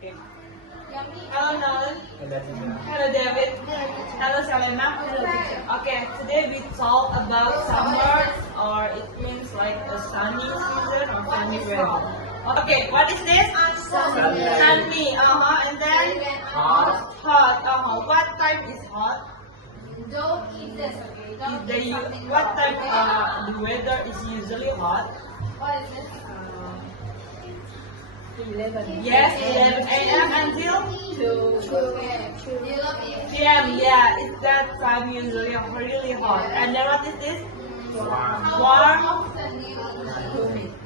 Okay. Hello, Nolan. Hello, David. Hello, Selena. Okay, today we talk about summer, or it means like a sunny season or sunny weather. Okay, what is this? Sunny. And then Hot. hot. What time is hot? Don't eat this, okay? Don't eat something What raw. time the weather is usually hot? What is this? 11. Yes, 11 a.m. until 2 p.m. Yeah, it's that time usually really hot. And then what is this? Warm. Warm,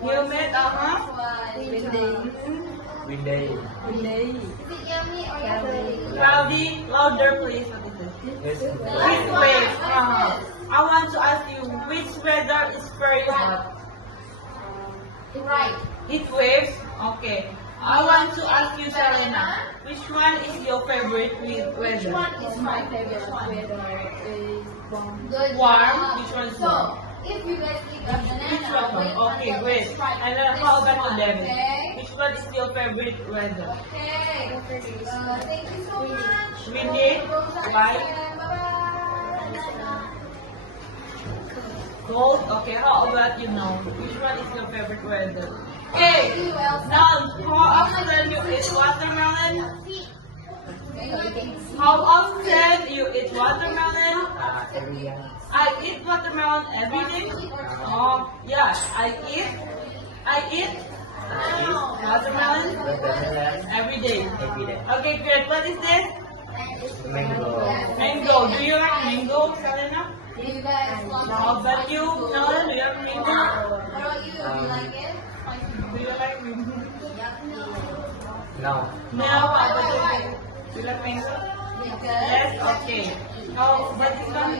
Humid. humid, Windy. Is it yummy or yummy? cloudy, louder please. What is this? Heat wave. I want to ask you, which weather is very hot? Right. Heat waves? Okay. I want to ask you, Selena, which one is your favorite Which weather? one is my favorite Weather is warm. Good Warm? job. Which one is So, warm? if you guys eat a Which banana, one? wait Okay, until great. it's right. And then how This about one, you, David? okay? Which one is your favorite weather? Okay. Thank you so much. Windy? Why? Bye-bye. Cold? Okay, how about you know? Which one is your favorite weather? Okay, You, Elsa. now how often you eat watermelon? How often you eat watermelon? Every day. I eat watermelon every day. Yeah, I eat watermelon Watermelon. every day. Every day. Okay, great. What is this? Mango. Mango. Do you like mango, Selena? You guys love How about you, Nolan? Do you like mango? What about you? Do you like it? Do you like mango? No. No, how about you? Do you like mango? Because Yes, okay. Oh, what is one?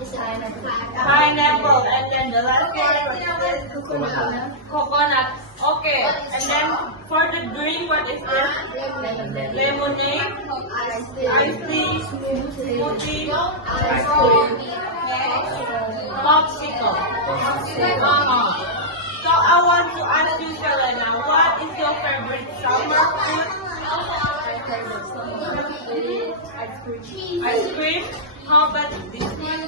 pineapple. Pineapple. And then the last one, what is this? Coconut. Coconut. Okay. And then for the drink, what is this? Lemonade, iced tea, smoothie, Ice cream. Okay? popsicle. So I want to ask you, Selena, what is your favorite summer food? Ice cream. How about this one?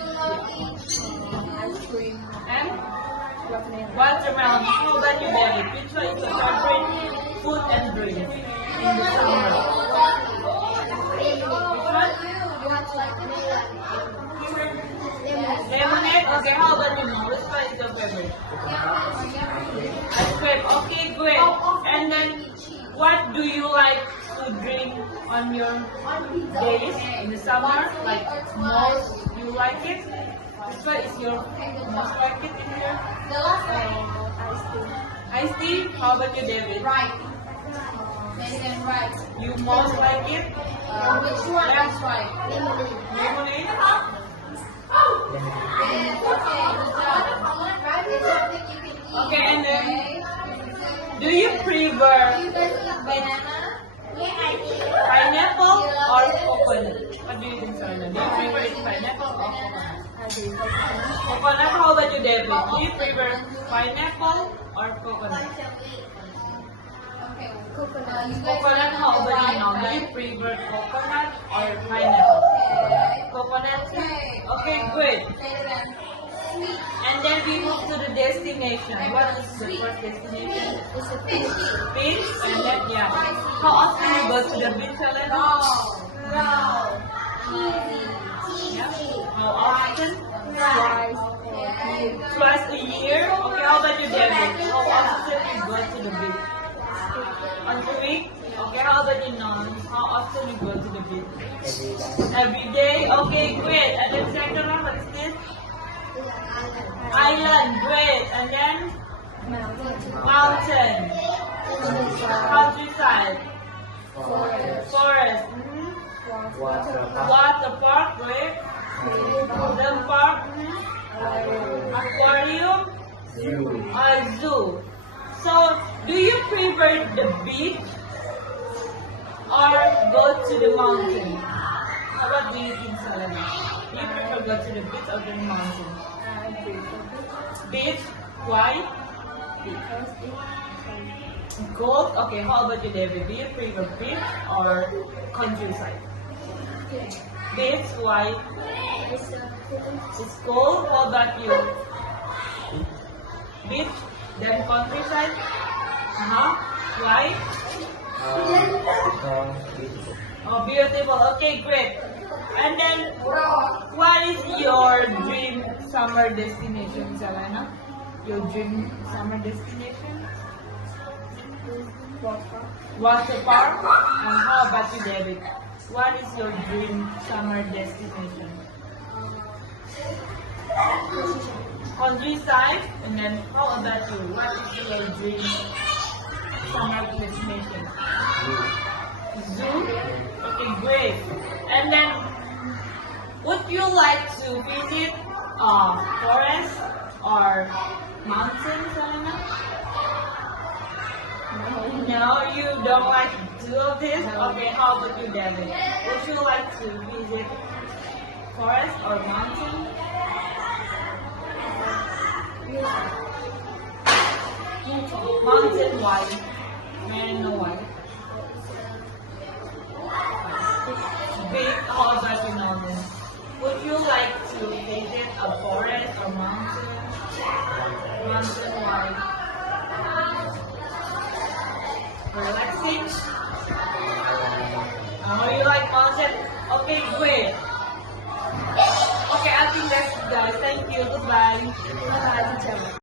And watermelon. How about you, David? Which one is your favorite food and drink in the summer? Which one? Lemonade. Okay, how about you? Which one is your favorite? Ice cream. Okay, great. And then, what do you like to drink on your days in the summer? Like most you like it? Which one is your most like it in here? The last one. Iced tea. How about you, David? Right. Make them right. You most like it? Which one is right? Lemonade. Yes, okay, good job. Right, it's something you can eat. Okay, and then Okay. do you prefer You guys eat banana? Yeah, I do. pineapple or coconut? What do you think, Sarah? Do you prefer pineapple or coconut? Coconut. How about you, David? Do you prefer pineapple or coconut? Okay, coconut. You guys Coconut. How about you right, now? Do you right? prefer coconut or pineapple? Okay. Coconut. Okay. Okay, good. Say it again. Sweet. And then we move to the destination. What is the first destination? It's a fish. Beach. And then yeah. How often you go to the beach, Selena? No. Yeah. How often? Okay. Twice a year. Okay, how about you, David? How often you go to the beach? Once a week? Okay, how about you, Non? How often you go to the beach? Every day. Every day? Okay, great. And then second one, what is this? Island, great. And then mountain, countryside, forest, Water. water park, great. Theme park, aquarium, zoo. So, do you prefer the beach or go to the mountain? What do you think, Selena? Do you prefer go to the beach or the mountain? Beach? Why? Because Cold? Okay, how about you, David? Do you prefer beach or countryside? Beach, why? It's cold. How about you? Beach, then countryside? Why? Beautiful. Oh, beautiful. Okay, great. And then, what is your dream summer destination, Selena? Your dream summer destination? Water park? And how about you, David? What is your dream summer destination? Countryside? And then, how about you? What is your dream summer destination? Zoo? Okay, great. And then, would you like to visit forest or mountain, Selena? No, you don't like to do of this? Okay, how about you, David? Would you like to visit forest or mountain? Mountain, why? May I know why? Big, how about you, Norman? Would you like to visit a forest or mountain? Mountain, why? Relaxing? Oh, you like mountain? Okay, great. Okay, I think that's it, guys. Thank you. Goodbye. Bye-bye, teacher.